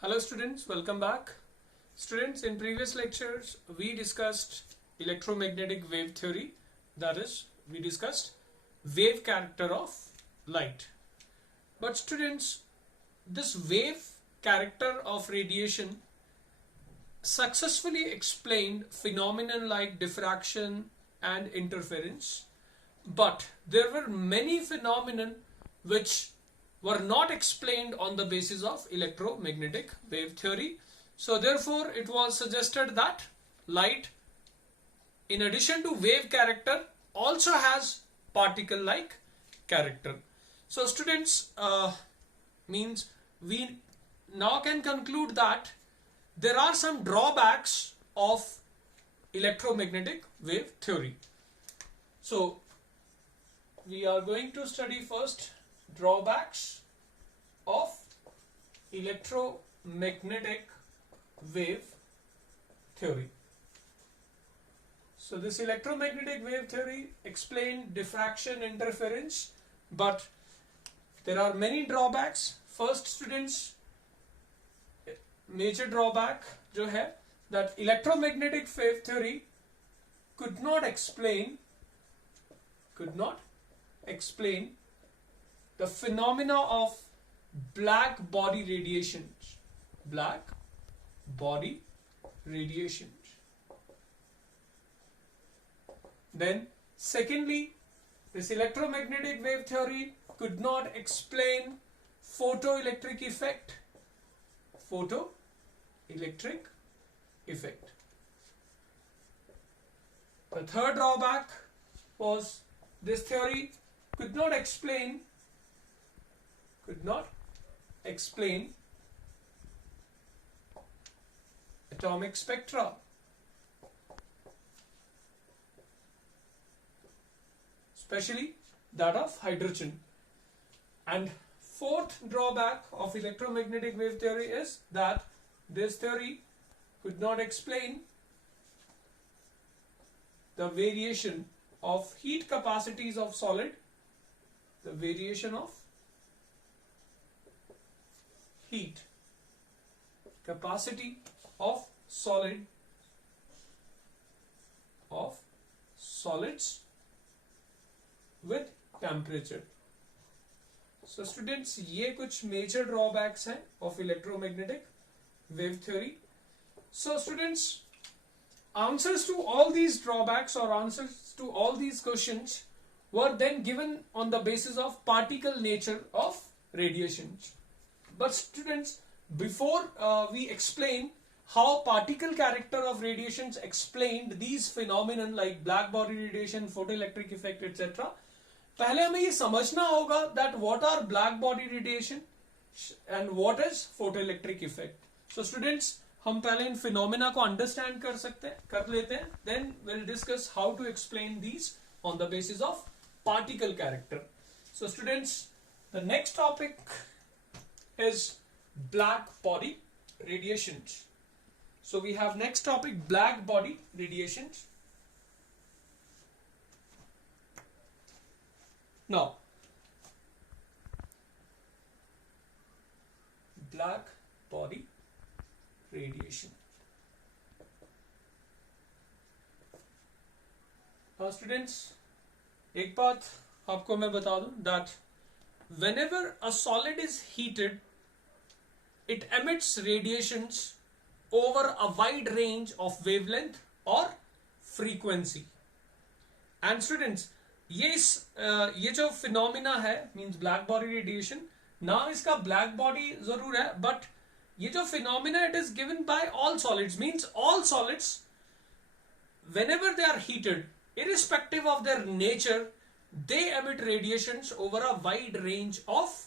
Hello students, welcome back. Students, in previous lectures we discussed electromagnetic wave theory, that is, we discussed wave character of light. But students, this wave character of radiation successfully explained phenomenon like diffraction and interference, but there were many phenomena which were not explained on the basis of electromagnetic wave theory. So therefore it was suggested that light, in addition to wave character, also has particle like character. So students, means we now can conclude that there are some drawbacks of electromagnetic wave theory. So we are going to study first drawbacks of electromagnetic wave theory. So this electromagnetic wave theory explained diffraction, interference, but there are many drawbacks. First students, major drawback जो है that electromagnetic wave theory could not explain the phenomena of black body radiations. Then secondly, this electromagnetic wave theory could not explain photoelectric effect. The third drawback was this theory could not explain atomic spectra. Especially that of hydrogen. And fourth drawback of electromagnetic wave theory is that this theory could not explain the variation of heat capacities of solid, heat capacity of solids with temperature. So students, ये कुछ major drawbacks हैं of electromagnetic wave theory. So students, answers to all these drawbacks or answers to all these questions were then given on the basis of particle nature of radiations. But students, before we explain how particle character of radiations explained these phenomena like black body radiation, photoelectric effect, etc., पहले हमें ये समझना होगा that what are black body radiation and what is photoelectric effect. So students, हम पहले इन phenomena को understand कर लेते हैं, then we'll discuss how to explain these on the basis of particle character. So students, the next topic is black body radiations. So we have next topic, black body radiations. Now, black body radiation. Now students, एक बात आपको मैं बता दूं that whenever a solid is heated, it emits radiations over a wide range of wavelength or frequency. And students, ये जो phenomena है means black body radiation, नाम इसका black body जरूर है, but ये जो phenomena it is given by all solids, means all solids whenever they are heated, irrespective of their nature, they emit radiations over a wide range of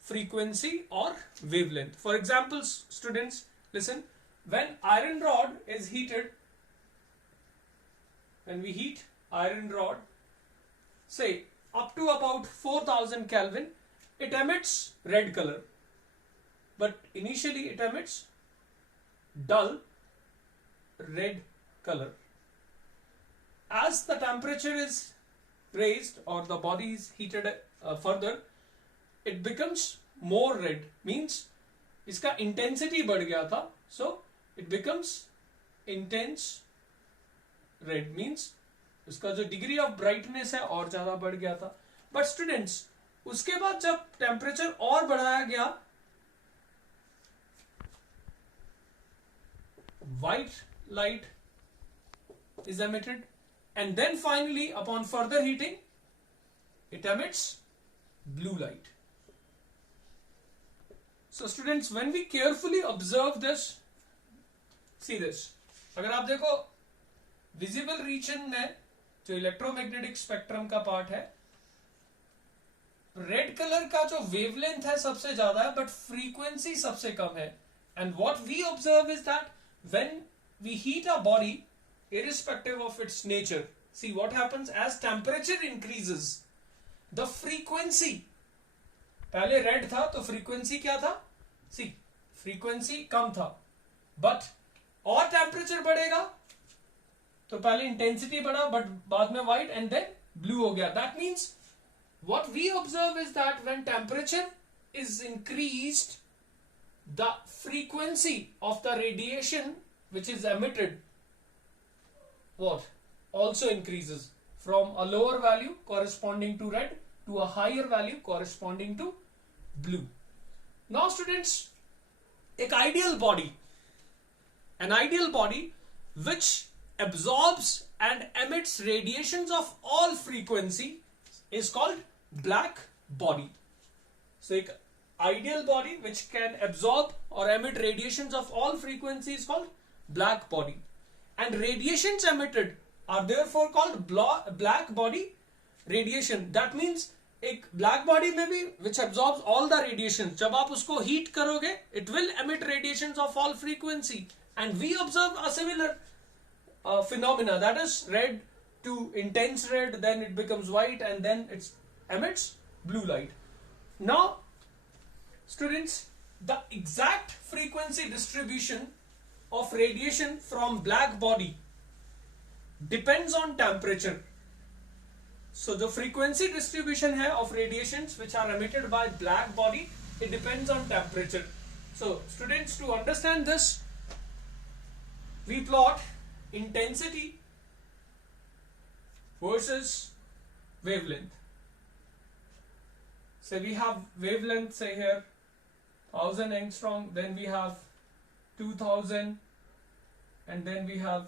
frequency or wavelength. For example, students, listen, when iron rod is heated, when we heat iron rod, say up to about 4000 Kelvin, it emits red color, but initially it emits dull red color. As the temperature is raised or the body is heated further, it becomes more red, means इसका intensity बढ़ गया था, so it becomes intense red, means उसका जो degree of brightness है और ज्यादा बढ़ गया था. बट स्टूडेंट्स, उसके बाद जब टेम्परेचर और बढ़ाया गया, white light is emitted, and then finally upon further heating it emits blue light. So students, when we carefully observe this, see this, अगर आप देखो visible region में जो इलेक्ट्रोमैग्नेटिक स्पेक्ट्रम का पार्ट है, रेड कलर का जो वेवलेंथ है सबसे ज्यादा है, बट फ्रीक्वेंसी सबसे कम है. And what we observe is that when we heat a body, irrespective of its nature, see what happens as temperature increases, the frequency, पहले रेड था तो फ्रीक्वेंसी क्या था, see फ्रीक्वेंसी कम था, बट और टेम्परेचर बढ़ेगा तो पहले इंटेंसिटी बढ़ा, बट बाद में व्हाइट एंड देन ब्लू हो गया. That means what we observe is that when temperature is increased, the frequency of the radiation which is emitted what also increases from a lower value corresponding to red to a higher value corresponding to blue. Now students, an ideal body which absorbs and emits radiations of all frequency is called black body. So ideal body which can absorb or emit radiations of all frequencies called black body, and radiations emitted are therefore called black body radiation. That means एक black body में भी which absorbs all the radiations, जब आप उसको heat करोगे it will emit radiations of all frequency, and we observe a similar phenomena, that is red to intense red, then it becomes white, and then it emits blue light. Now students, the exact frequency distribution of radiation from black body depends on temperature. So the frequency distribution है of radiations which are emitted by black body, it depends on temperature. So students, to understand this, we plot intensity versus wavelength. So we have wavelength, say here 1000 angstrom, then we have 2000, and then we have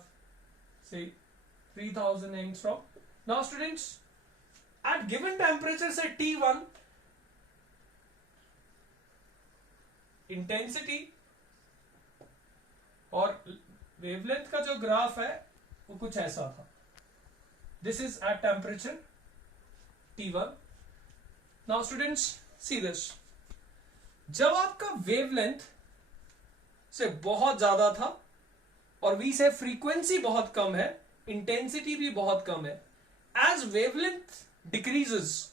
say 3000 angstrom. Now students, at given temperature say T1, intensity और wavelength का जो graph है वो कुछ ऐसा था. This is at temperature T1. Now students, see this, जब आपका वेवलेंथ से बहुत ज्यादा था और V से फ्रीक्वेंसी बहुत कम है, इंटेंसिटी भी बहुत कम है, as wavelength decreases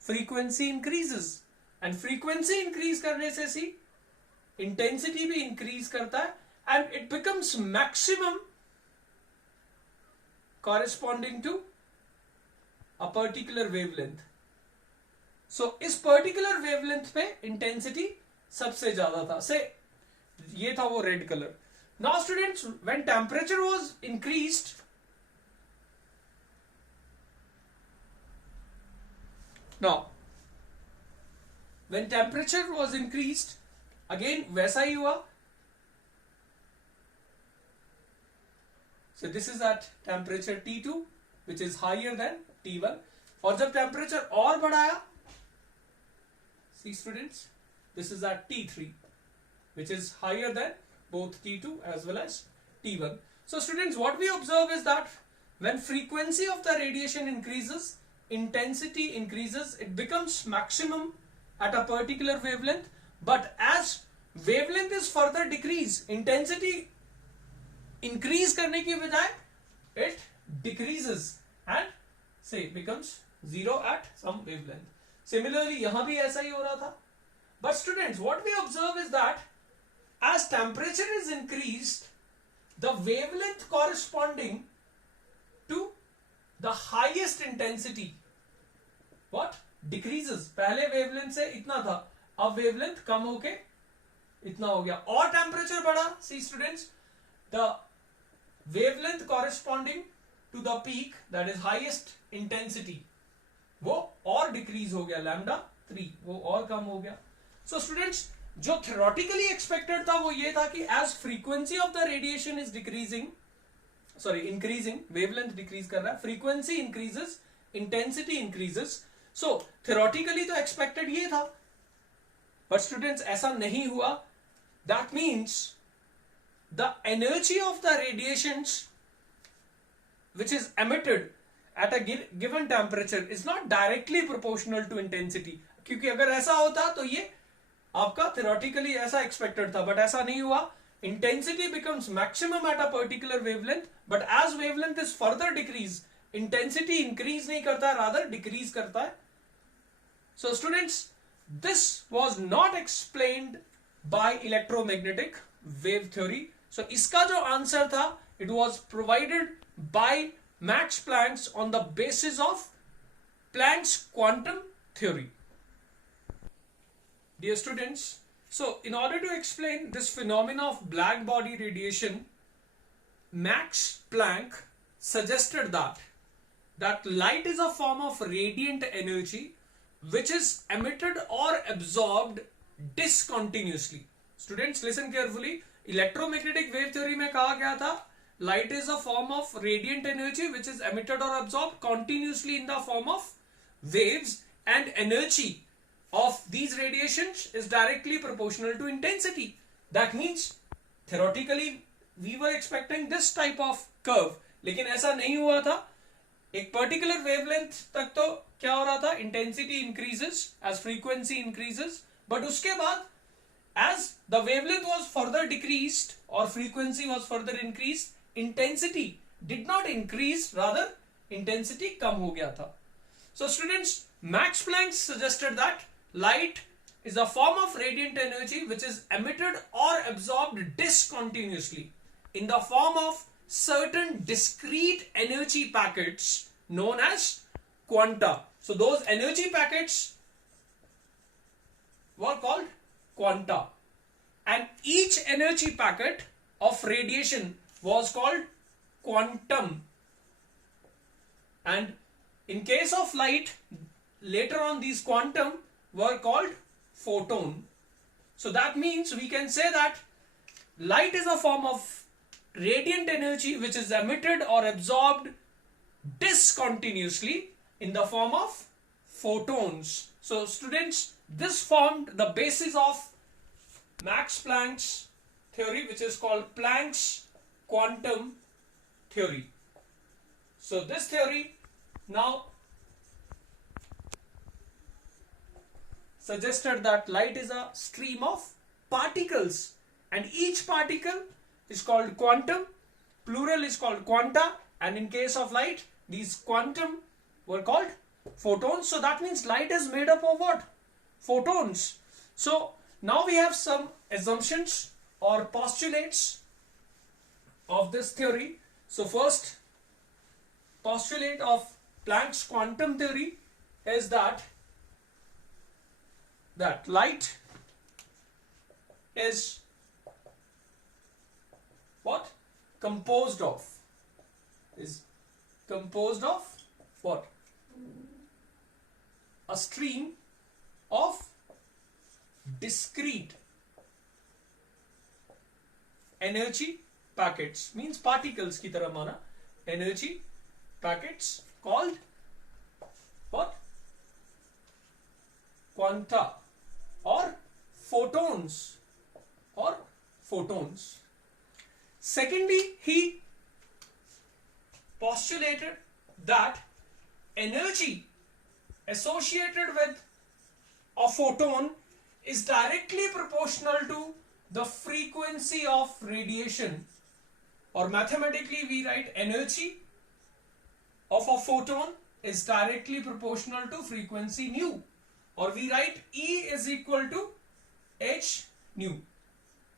frequency increases, and frequency increase करने से सी इंटेंसिटी भी increase करता है, and it becomes maximum corresponding to a particular wavelength. So इस particular wavelength पे intensity सबसे ज्यादा था. से ये था वो red color. Now students, when temperature was increased, when temperature was increased, again वैसा ही हुआ. So this is at temperature T2 which is higher than T1, और जब temperature और बढ़ाया, see students, this is at T3 which is higher than both T2 as well as T1. So students, what we observe is that when frequency of the radiation increases, intensity increases, it becomes maximum at a particular wavelength, but as wavelength is further decreased, intensity increase करने की बजाय it decreases and say becomes zero at some wavelength. Similarly यहाँ भी ऐसा ही हो रहा था. But students, what we observe is that as temperature is increased, the wavelength corresponding to the highest intensity what decreases. पहले wavelength से इतना था, अब wavelength कम होके इतना हो गया, और टेम्परेचर बढ़ा, see students, the wavelength corresponding to the peak that is highest intensity वो और डिक्रीज हो गया, λ3 वो और कम हो गया. सो स्टूडेंट्स जो थ्योरेटिकली एक्सपेक्टेड था वो ये था कि as frequency of the radiation is decreasing, sorry increasing, wavelength decrease कर रहा है, frequency increases, intensity increases. So theoretically तो एक्सपेक्टेड ये था, बट स्टूडेंट्स ऐसा नहीं हुआ. That means the energy of the radiations which is emitted at a given temperature is not directly proportional to intensity. क्योंकि अगर ऐसा होता तो ये आपका theoretically ऐसा expected था, but ऐसा नहीं हुआ. Intensity becomes maximum at a particular wavelength, but as wavelength is further decrease, intensity increase नहीं करता, rather decrease करता है. So students, this was not explained by electromagnetic wave theory. So इसका जो answer था, it was provided by Max Planck on the basis of Planck's quantum theory. Dear students, so in order to explain this phenomena of black body radiation, Max Planck suggested that light is a form of radiant energy which is emitted or absorbed discontinuously. Students listen carefully. Electromagnetic wave theory में कहा गया था light is a form of radiant energy which is emitted or absorbed continuously in the form of waves, and energy of these radiations is directly proportional to intensity. That means theoretically we were expecting this type of curve, लेकिन ऐसा नहीं हुआ था. एक particular wavelength तक तो क्या हो रहा था, intensity increases as frequency increases, but उसके बाद as the wavelength was further decreased or frequency was further increased, intensity did not increase, rather intensity कम हो गया था. So students, Max Planck suggested that light is a form of radiant energy which is emitted or absorbed discontinuously in the form of certain discrete energy packets known as quanta. So those energy packets were called quanta, and each energy packet of radiation was called quantum. And in case of light, later on these quantum were called photon. So that means we can say that light is a form of radiant energy which is emitted or absorbed discontinuously in the form of photons. So students, this formed the basis of Max Planck's theory, which is called Planck's quantum theory. So this theory now suggested that light is a stream of particles, and each particle is called quantum, plural is called quanta, and in case of light these quantum were called photons. So that means light is made up of what? Photons. So now we have some assumptions or postulates of this theory. So first postulate of Planck's quantum theory is that light is what? Composed of what? A stream of discrete energy packets, means particles की तरह माना, energy packets called what? Quanta or photons. Secondly, he postulated that energy associated with a photon is directly proportional to the frequency of radiation, or mathematically we write energy of a photon is directly proportional to frequency nu, or we write E is equal to h nu.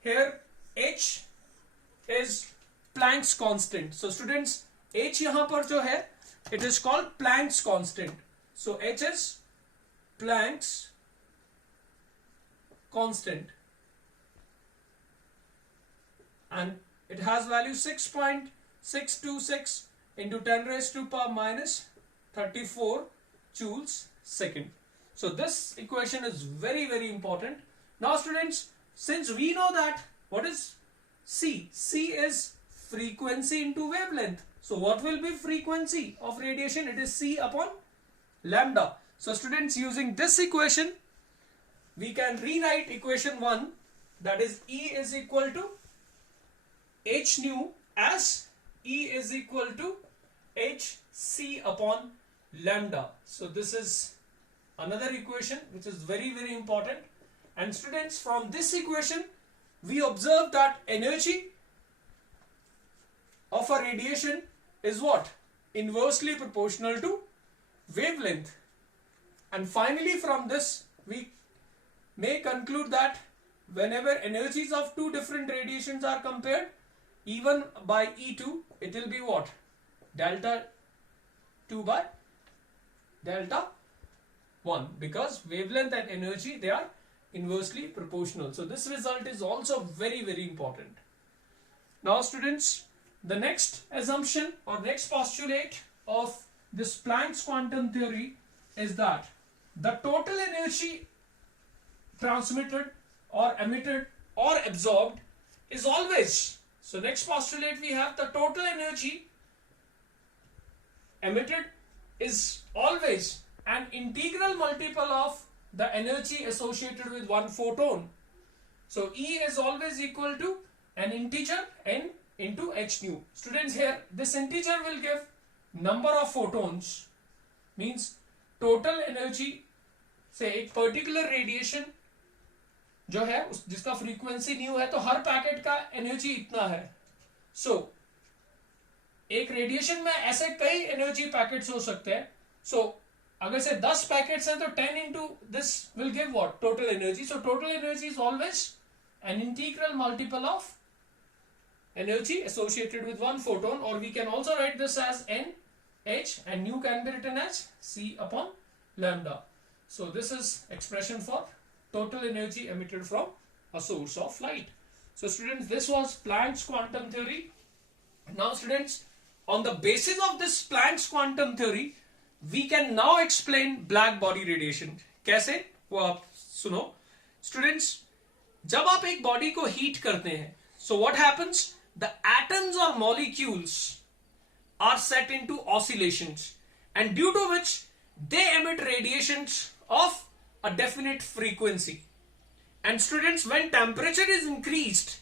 Here h is Planck's constant. So students, h यहाँ पर जो है, it is called Planck's constant. So h is Planck's constant. and it has value 6.626 into 10 raised to power minus 34 joules second. So this equation is very, very important. Now students, since we know that what is C? C is frequency into wavelength. So what will be frequency of radiation? It is C upon lambda. So students, using this equation, we can rewrite equation 1, that is E is equal to h nu as E is equal to h C upon lambda. So this is another equation which is very, very important. And students, from this equation we observe that energy of a radiation is what? Inversely proportional to wavelength. And finally, from this we may conclude that whenever energies of two different radiations are compared, even by E2, it will be what? Delta 2 by delta 1, because wavelength and energy, they are inversely proportional. So this result is also very, very important. Now students, the next assumption or next postulate of this Planck's quantum theory is that the total energy transmitted or emitted or absorbed is always, so next postulate we have the total energy emitted is always an integral multiple of the energy associated with one photon. So E is always equal to an integer n into h nu. Students, here this integer will give number of photons, means total energy से एक particular radiation जो है जिसका frequency new है, तो हर packet का energy इतना है. सो एक रेडिएशन में ऐसे कई एनर्जी पैकेट्स हो सकते हैं. सो अगर से 10 पैकेट्स हैं तो 10 into this will give what? Total energy. So total energy is always an integral multiple of energy associated with one photon, or we can also write this as n h, and nu can be written as C upon lambda. So this is expression for total energy emitted from a source of light. So students, this was Planck's quantum theory. Now students, on the basis of this Planck's quantum theory, we can now explain black body radiation. कैसे? वो आप सुनो. Students, जब आप एक body को heat करते हैं, so what happens? The atoms or molecules are set into oscillations, and due to which they emit radiations of a definite frequency. And students, when temperature is increased,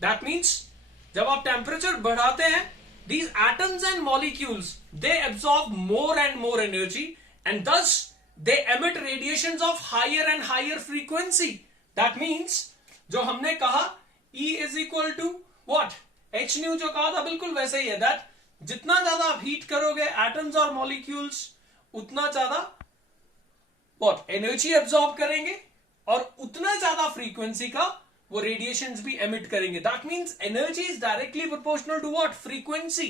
that means जब आप temperature बढ़ाते हैं, these atoms and molecules, they absorb more and more energy, and thus they emit radiations of higher and higher frequency. That means जो हमने कहा E is equal to what? h nu जो कहा था बिल्कुल वैसे ही है. that जितना ज्यादा आप हीट करोगे atoms और molecules, उतना ज्यादा what? एनर्जी एब्जॉर्ब करेंगे और उतना ज्यादा फ्रीक्वेंसी का वो रेडिएशंस भी एमिट करेंगे. That means energy is directly proportional to what? Frequency.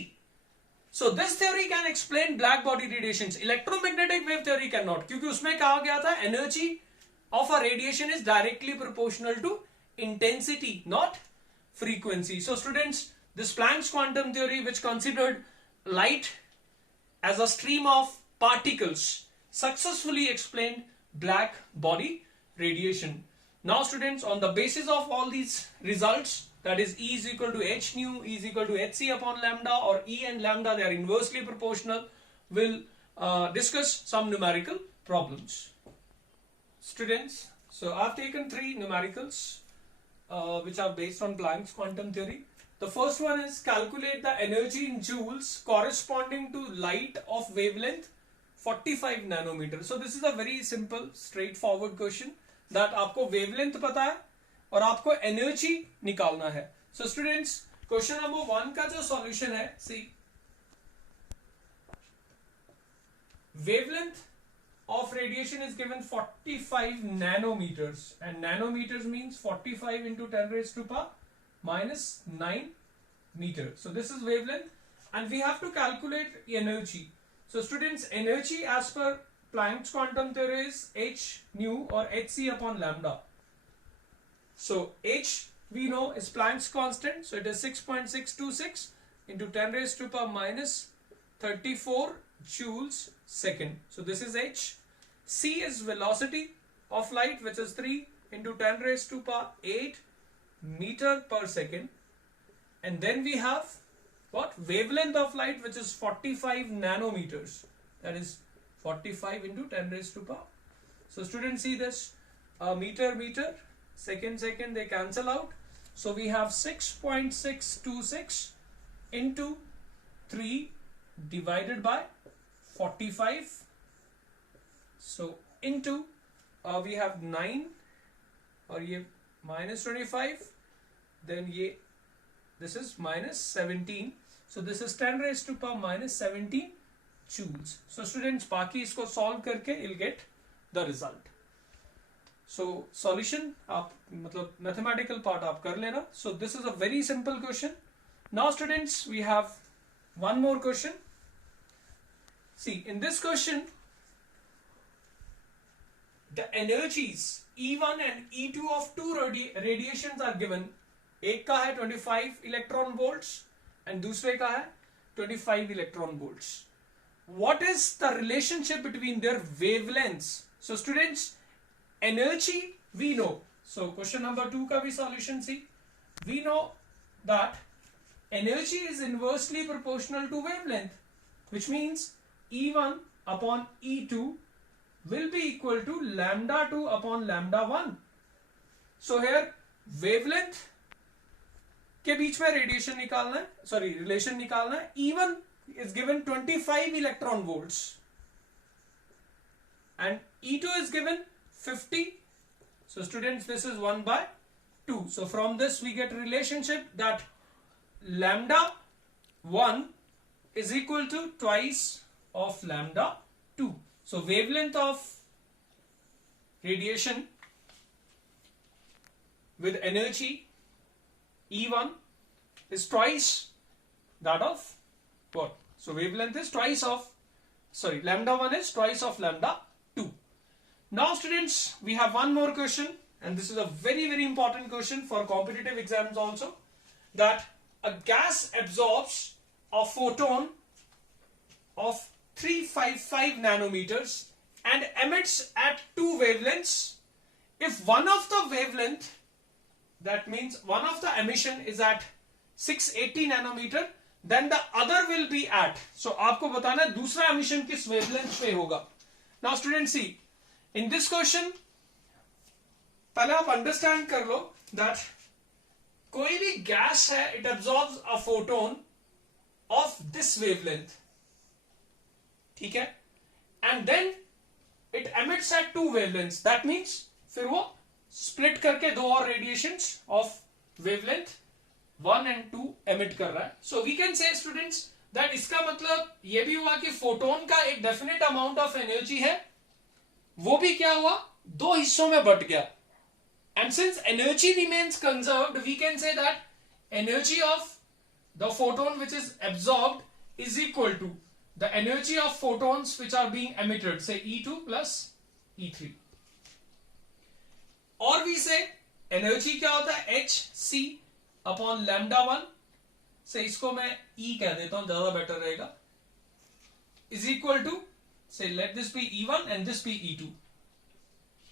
So this theory can explain black body radiations. Electromagnetic wave theory can not, क्योंकि उसमें कहा गया था energy of a radiation is directly proportional to intensity, not frequency. So students, this Planck's quantum theory, which considered light as a stream of particles, successfully explained black body radiation. Now students, on the basis of all these results, that is E is equal to h nu, E is equal to hc upon lambda, or E and lambda, they are inversely proportional, we'll discuss some numerical problems. Students, so I've taken 3 numericals which are based on Planck's quantum theory. The first one is calculate the energy in joules corresponding to light of wavelength 45 nanometer. So this is a very simple straightforward question that आपको wavelength पता है और आपको energy निकालना है. So students, question number 1 का जो solution है, see, wavelength of radiation is given 45 nanometers, and nanometers means 45 into 10 raised to power minus 9 meter. So this is wavelength, and we have to calculate energy. So students, energy as per Planck's quantum theory is h nu or hc upon lambda. So h we know is Planck's constant. So it is 6.626 into 10 raised to power minus 34 joules second. So this is h. C is velocity of light, which is 3 into 10 raised to power 8 meter per second. And then we have what? Wavelength of light, which is 45 nanometers. That is 45 into 10 raised to power. So students, see this, meter, second, they cancel out. So we have 6.626 into 3 divided by 45. So into we have 9 और ये minus 25, then ये this is minus 17. So this is 10 raised to power minus 17 joules. So students, बाकी इसको solve करके you'll get the result. So solution आप मतलब mathematical part आप कर लेना. So this is a very simple question. Now students, we have one more question. See, in this question, the energies E1 and E2 of two radiations are given. एक का है 25 electron volts and दूसरे का है 25 electron volts. What is the relationship between their wavelengths? So students, energy we know. So question number 2 का भी solution see. We know that energy is inversely proportional to wavelength, which means E1 upon E2 will be equal to lambda 2 upon lambda 1. So here wavelength के बीच में radiation निकालना है, sorry relation निकालना है. E1 is given 25 electron volts and E2 is given 50. So students, this is 1 by 2. So from this we get a relationship that lambda 1 is equal to twice of lambda 2. So wavelength of radiation with energy E1 is twice that of what? So wavelength is twice of, sorry, lambda 1 is twice of lambda 2. Now students, we have one more question, and this is a very, very important question for competitive exams also, that a gas absorbs a photon of 355 nanometers and emits at two wavelengths. If one of the wavelength, that means one of the emission is at 680 nanometer, then the other will be at, so आपको बताना है दूसरा emission किस wavelength पे होगा. Now students, see, in this question पहले आप understand कर लो that कोई भी gas है, it absorbs a photon of this wavelength, ठीक है, and then it emits at two wavelengths. That means फिर वो split करके दो और radiations of wavelength 1 and 2 emit कर रहा है. So we can say students that इसका मतलब ये भी हुआ कि photon का एक definite amount of energy है, वो भी क्या हुआ, दो हिस्सों में बट गया. And since energy remains conserved, we can say that energy of the photon which is absorbed is equal to the energy of photons which are being emitted, say E2 plus E3. और we say energy क्या होता है, hc upon lambda 1, से इसको मैं E कह देता हूं, ज्यादा बेटर रहेगा, is equal to, say let this be E1 and this be E2,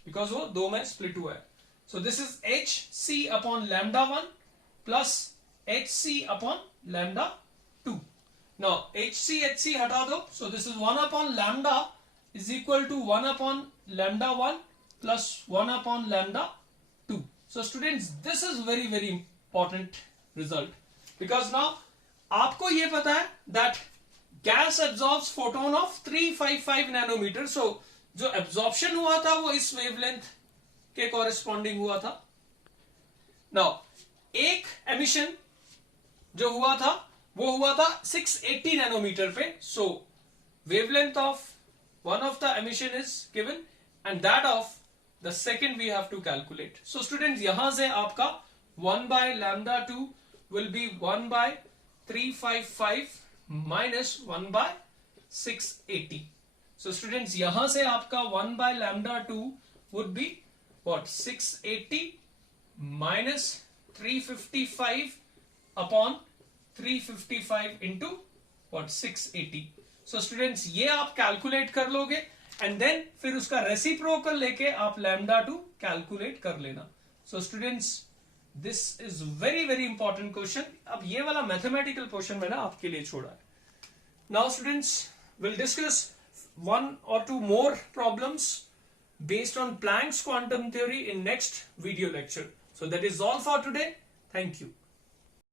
because वो दो में split हुआ है. So this is hc upon lambda 1 plus hc upon lambda 2. Now hc हटा दो, so this is 1 upon lambda is equal to 1 upon lambda 1 plus 1 upon lambda 2. So students, this is very, very important result, because now आपको ये पता है that gas absorbs photon of 355 nanometer. So जो absorption हुआ था वो इस wavelength के corresponding हुआ था. Now एक emission जो हुआ था वो हुआ था 680 nanometer पे. So wavelength of one of the emission is given and that of the second we have to calculate. So students, यहां से आपका 1 by lambda 2 will be 1 by 355 minus 1 by 680. So students, यहां से आपका 1 by lambda 2 would be what, 680 minus 355 upon 355 into what 680. So students ये आप calculate कर लोगे and then फिर उसका reciprocal लेके आप lambda 2 calculate कर लेना. So students this is very very important question. अब ये वाला mathematical portion मैंने आपके लिए छोड़ा है. Now students we'll discuss one or two more problems based on Planck's quantum theory in next video lecture. So that is all for today. Thank you.